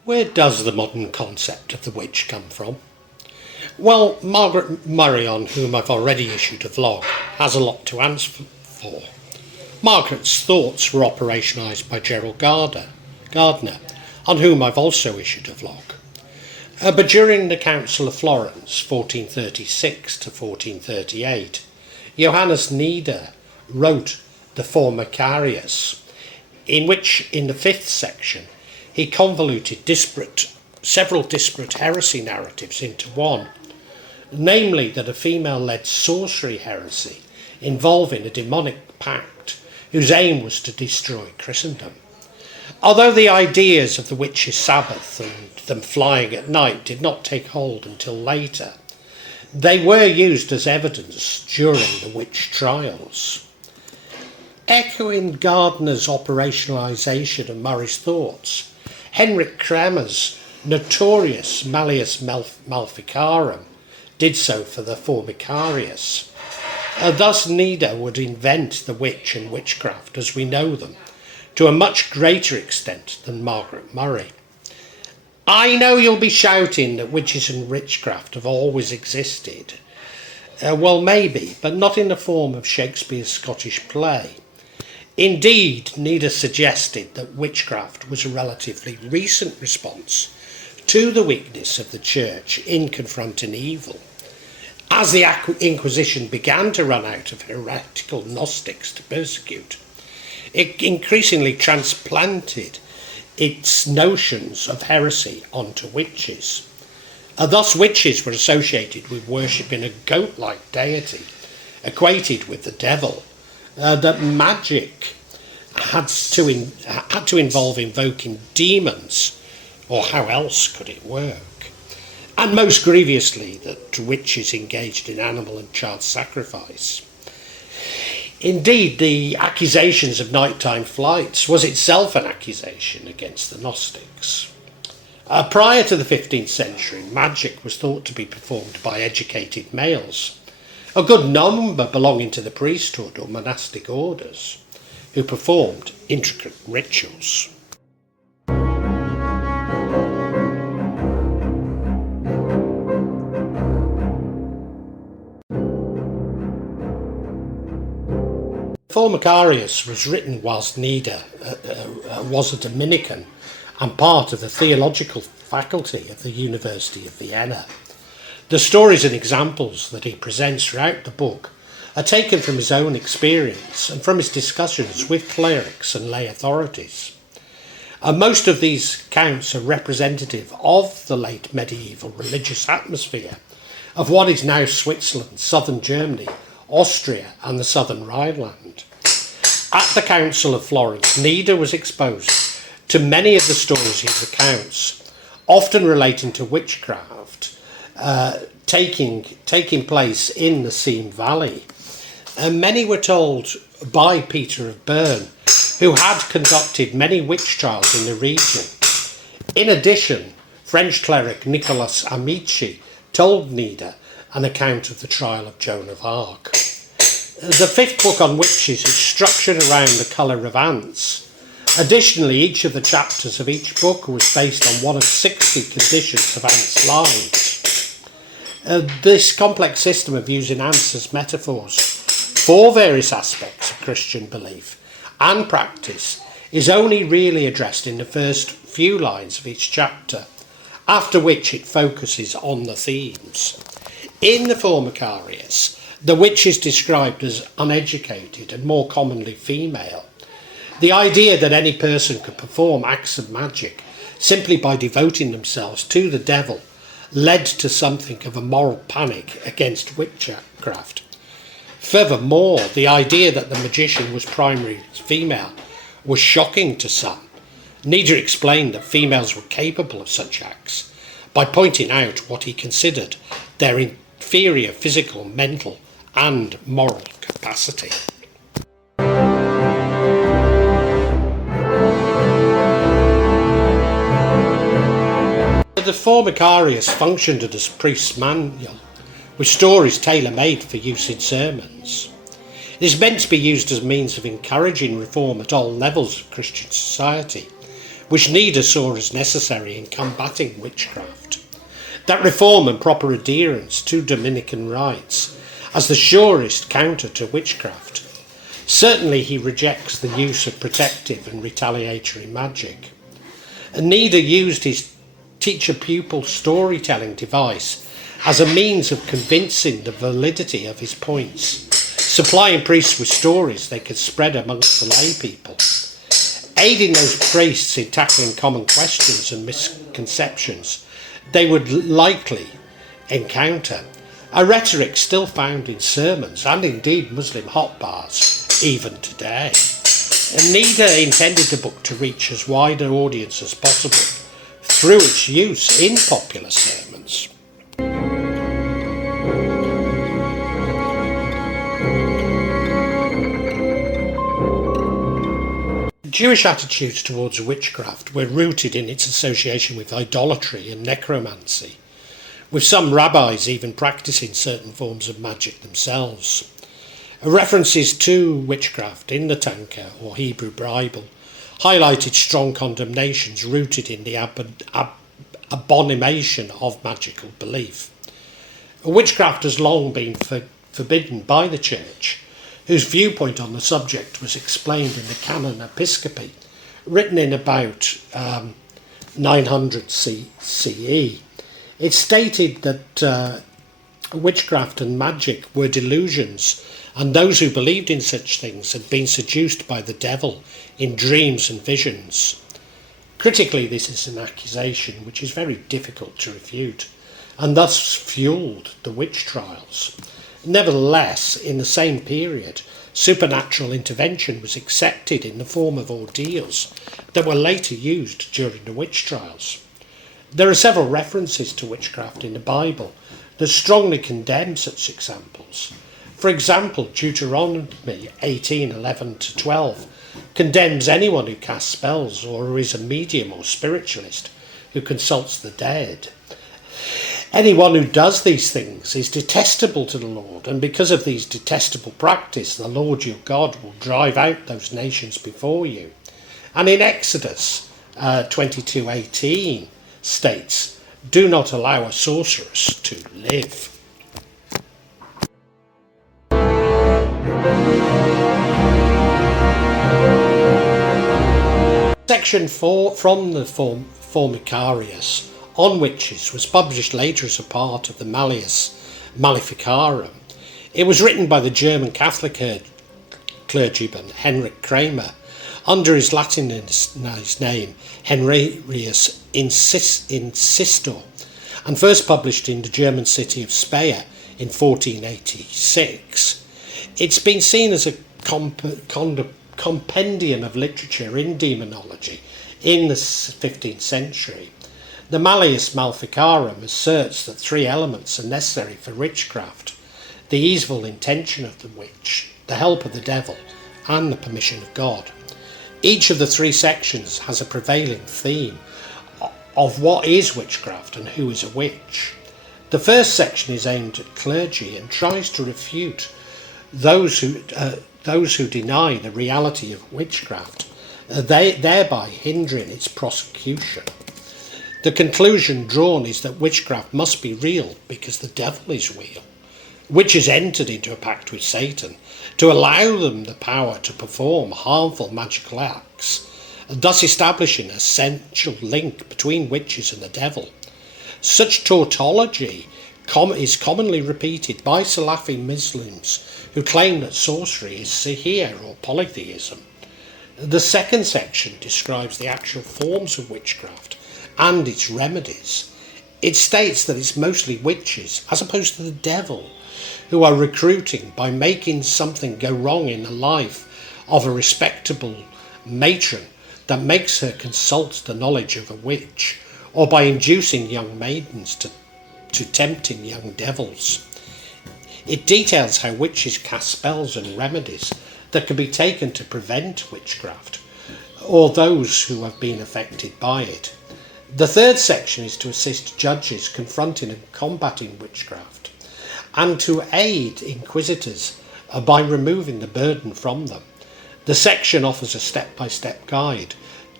Where does the modern concept of the witch come from? Well, Margaret Murray, on whom I've already issued a vlog, has a lot to answer for. Margaret's thoughts were operationalised by Gerald Gardner, on whom I've also issued a vlog. But during the Council of Florence, 1436 to 1438, Johannes Nider wrote the Formicarius, in which, in the 5th section, he convoluted several disparate heresy narratives into one, namely that a female-led sorcery-heresy involving a demonic pact whose aim was to destroy Christendom. Although the ideas of the Witches Sabbath and them flying at night did not take hold until later, they were used as evidence during the witch trials. Echoing Gardner's operationalisation of Murray's thoughts, Heinrich Kramer's notorious Malleus Maleficarum did so for the Formicarius. Thus Nider would invent the witch and witchcraft as we know them, to a much greater extent than Margaret Murray. I know you'll be shouting that witches and witchcraft have always existed. Well, maybe, but not in the form of Shakespeare's Scottish play. Indeed, Nider suggested that witchcraft was a relatively recent response to the weakness of the Church in confronting evil. As the Inquisition began to run out of heretical Gnostics to persecute, it increasingly transplanted its notions of heresy onto witches. Thus witches were associated with worshipping a goat-like deity, equated with the devil, that magic had to involve invoking demons, or how else could it work? And most grievously, that witches engaged in animal and child sacrifice. Indeed, the accusations of nighttime flights was itself an accusation against the Gnostics. Prior to the 15th century, magic was thought to be performed by educated males, a good number belonging to the priesthood or monastic orders, who performed intricate rituals. Formicarius was written whilst Nider was a Dominican and part of the theological faculty of the University of Vienna. The stories and examples that he presents throughout the book are taken from his own experience and from his discussions with clerics and lay authorities. Most of these accounts are representative of the late medieval religious atmosphere of what is now Switzerland, southern Germany, Austria and the southern Rhineland. At the Council of Florence, Nider was exposed to many of the stories he recounts, often relating to witchcraft, taking place in the Seine Valley. And many were told by Peter of Bern, who had conducted many witch trials in the region. In addition, French cleric Nicolas Amici told Nider an account of the trial of Joan of Arc. The 5th book on witches is structured around the colour of ants. Additionally, each of the chapters of each book was based on one of 60 conditions of ants' lives. This complex system of using ants as metaphors for various aspects of Christian belief and practice is only really addressed in the first few lines of each chapter, after which it focuses on the themes. In the Formicarius, the witch is described as uneducated and more commonly female. The idea that any person could perform acts of magic simply by devoting themselves to the devil led to something of a moral panic against witchcraft. Furthermore, the idea that the magician was primarily female was shocking to some. Nider explained that females were capable of such acts by pointing out what he considered their inferior physical, mental and moral capacity. The Formicarius functioned as a priest's manual, with stories tailor-made for use in sermons. It is meant to be used as a means of encouraging reform at all levels of Christian society, which Nider saw as necessary in combating witchcraft. That reform and proper adherence to Dominican rites as the surest counter to witchcraft. Certainly he rejects the use of protective and retaliatory magic. And Nider used his teacher-pupil storytelling device as a means of convincing the validity of his points, supplying priests with stories they could spread amongst the lay people, aiding those priests in tackling common questions and misconceptions they would likely encounter, a rhetoric still found in sermons and indeed Muslim hot bars even today. And Nider intended the book to reach as wide an audience as possible through its use in popular sermons. Jewish attitudes towards witchcraft were rooted in its association with idolatry and necromancy, with some rabbis even practicing certain forms of magic themselves. References to witchcraft in the Tanka or Hebrew Bible highlighted strong condemnations rooted in the abomination of magical belief. Witchcraft has long been forbidden by the Church, whose viewpoint on the subject was explained in the Canon Episcopi, written in about 900 CE. It stated that witchcraft and magic were delusions, and those who believed in such things had been seduced by the devil in dreams and visions. Critically, this is an accusation which is very difficult to refute, and thus fuelled the witch trials. Nevertheless, in the same period, supernatural intervention was accepted in the form of ordeals that were later used during the witch trials. There are several references to witchcraft in the Bible that strongly condemn such examples. For example, Deuteronomy 18:11-12 condemns anyone who casts spells or who is a medium or spiritualist who consults the dead. Anyone who does these things is detestable to the Lord, and because of these detestable practice, the Lord your God will drive out those nations before you. And in Exodus 22:18 states, do not allow a sorceress to live. Section 4 from the Formicarius on witches was published later as a part of the Malleus Maleficarum. It was written by the German Catholic clergyman Heinrich Kramer under his Latinized name Heinrich Insistor, and first published in the German city of Speyer in 1486. It's been seen as a compendium of literature in demonology in the 15th century. The Malleus Maleficarum asserts that three elements are necessary for witchcraft: the evil intention of the witch, the help of the devil, and the permission of God. Each of the three sections has a prevailing theme of what is witchcraft and who is a witch. The first section is aimed at clergy and tries to refute those who deny the reality of witchcraft, thereby hindering its prosecution. The conclusion drawn is that witchcraft must be real because the devil is real. Witches entered into a pact with Satan to allow them the power to perform harmful magical acts, thus establishing an essential link between witches and the devil. Such tautology is commonly repeated by Salafi Muslims who claim that sorcery is sihr or polytheism. The second section describes the actual forms of witchcraft and its remedies. It states that it's mostly witches, as opposed to the devil, who are recruiting by making something go wrong in the life of a respectable matron that makes her consult the knowledge of a witch, or by inducing young maidens to tempting young devils. It details how witches cast spells and remedies that can be taken to prevent witchcraft, or those who have been affected by it. The third section is to assist judges confronting and combating witchcraft, and to aid inquisitors by removing the burden from them. The section offers a step-by-step guide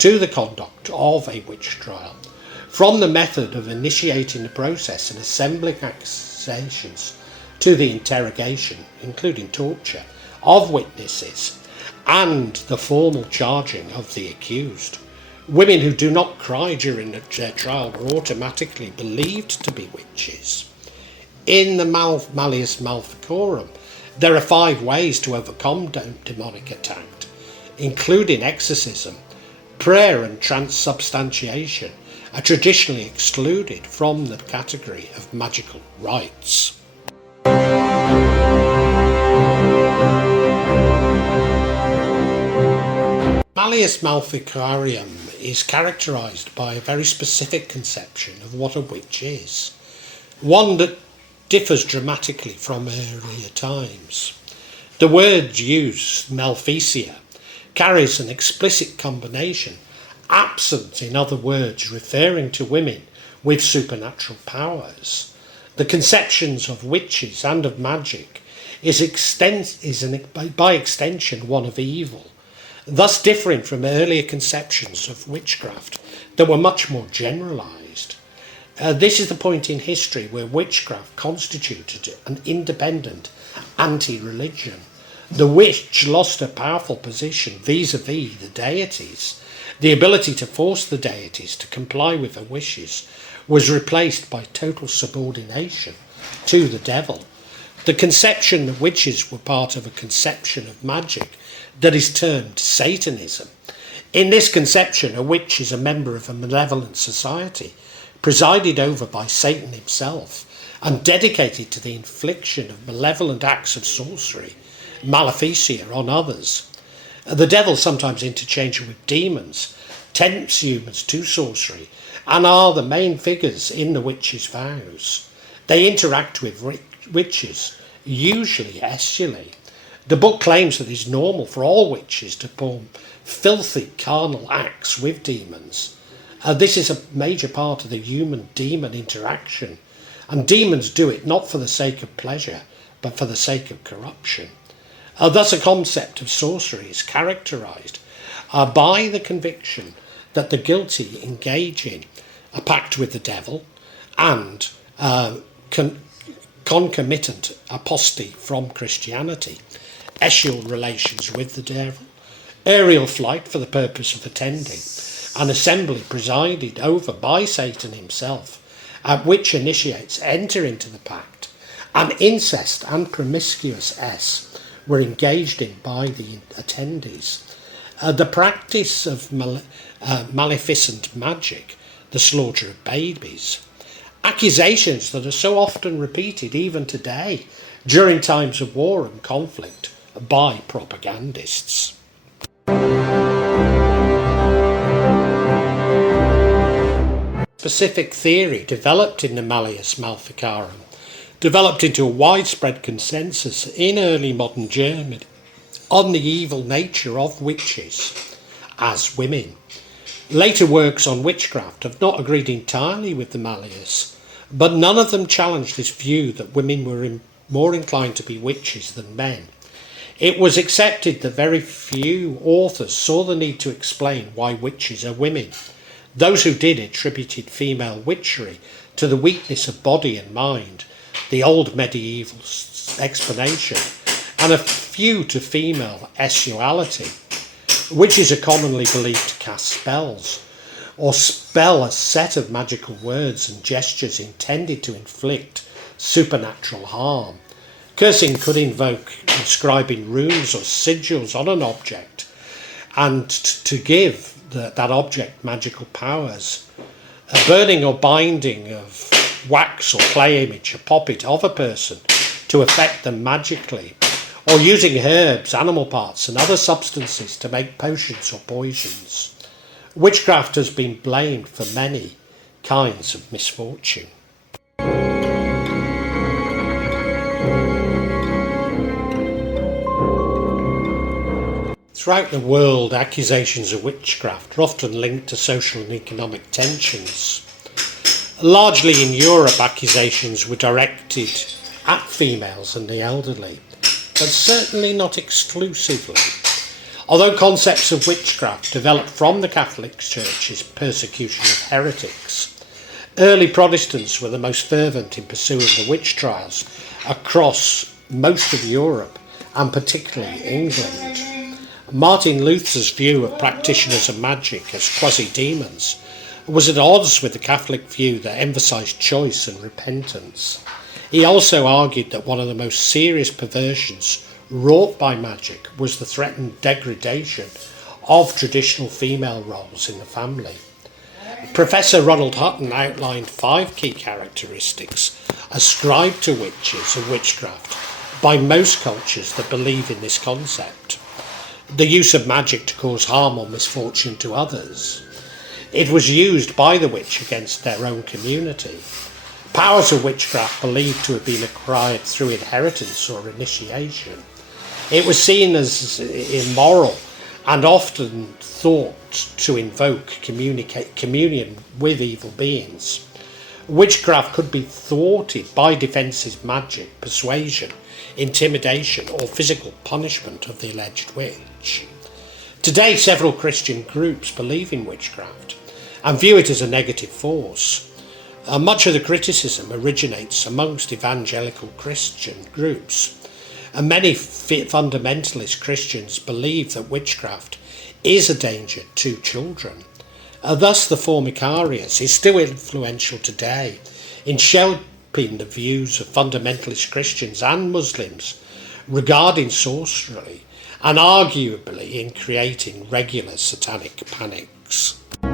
to the conduct of a witch trial, from the method of initiating the process and assembling accusations to the interrogation, including torture, of witnesses and the formal charging of the accused. Women who do not cry during their trial were automatically believed to be witches. In the Malleus Maleficarum, there are 5 ways to overcome demonic attack, including exorcism. Prayer and transubstantiation are traditionally excluded from the category of magical rites. Malleus Maleficarum is characterised by a very specific conception of what a witch is, one that differs dramatically from earlier times. The word used, maleficia, carries an explicit combination, absent in other words referring to women with supernatural powers. The conceptions of witches and of magic is by extension one of evil, thus differing from earlier conceptions of witchcraft that were much more generalised. This is the point in history where witchcraft constituted an independent anti-religion. The witch lost her powerful position vis-à-vis the deities. The ability to force the deities to comply with her wishes was replaced by total subordination to the devil. The conception that witches were part of a conception of magic that is termed Satanism. In this conception, a witch is a member of a malevolent society, presided over by Satan himself, and dedicated to the infliction of malevolent acts of sorcery, maleficia, on others. The devil, sometimes interchangeable with demons, tempts humans to sorcery and are the main figures in the witches' vows. They interact with witches, usually sexually. The book claims that it's normal for all witches to perform filthy carnal acts with demons. This is a major part of the human-demon interaction, and demons do it not for the sake of pleasure, but for the sake of corruption. Thus, a concept of sorcery is characterised by the conviction that the guilty engage in a pact with the devil and concomitant apostasy from Christianity, sexual relations with the devil, aerial flight for the purpose of attending an assembly presided over by Satan himself, at which initiates enter into the pact, and incest and promiscuous were engaged in by the attendees. The practice of maleficent magic, the slaughter of babies, accusations that are so often repeated even today during times of war and conflict by propagandists. Specific theory developed in the Malleus Maleficarum developed into a widespread consensus in early modern Germany on the evil nature of witches as women. Later works on witchcraft have not agreed entirely with the Malleus, but none of them challenged this view that women were more inclined to be witches than men. It was accepted that very few authors saw the need to explain why witches are women. Those who did attributed female witchery to the weakness of body and mind, the old medieval explanation, and a few to female sexuality. Witches are commonly believed to cast spells, or spell a set of magical words and gestures intended to inflict supernatural harm. Cursing could invoke inscribing runes or sigils on an object, and to give that object magical powers. A burning or binding of wax or clay image, a puppet of a person, to affect them magically, or using herbs, animal parts and other substances to make potions or poisons. Witchcraft has been blamed for many kinds of misfortune. Throughout the world, accusations of witchcraft are often linked to social and economic tensions. Largely in Europe, accusations were directed at females and the elderly, but certainly not exclusively. Although concepts of witchcraft developed from the Catholic Church's persecution of heretics, early Protestants were the most fervent in pursuing the witch trials across most of Europe, and particularly England. Martin Luther's view of practitioners of magic as quasi-demons was at odds with the Catholic view that emphasised choice and repentance. He also argued that one of the most serious perversions wrought by magic was the threatened degradation of traditional female roles in the family. Professor Ronald Hutton outlined 5 key characteristics ascribed to witches and witchcraft by most cultures that believe in this concept. The use of magic to cause harm or misfortune to others. It was used by the witch against their own community. Powers of witchcraft believed to have been acquired through inheritance or initiation. It was seen as immoral and often thought to invoke communion with evil beings. Witchcraft could be thwarted by defensive magic, persuasion, intimidation, or physical punishment of the alleged witch. Today, several Christian groups believe in witchcraft and view it as a negative force. Much of the criticism originates amongst evangelical Christian groups, and many fundamentalist Christians believe that witchcraft is a danger to children. Thus, the Formicarius is still influential today in shaping the views of fundamentalist Christians and Muslims regarding sorcery, and arguably in creating regular satanic panics.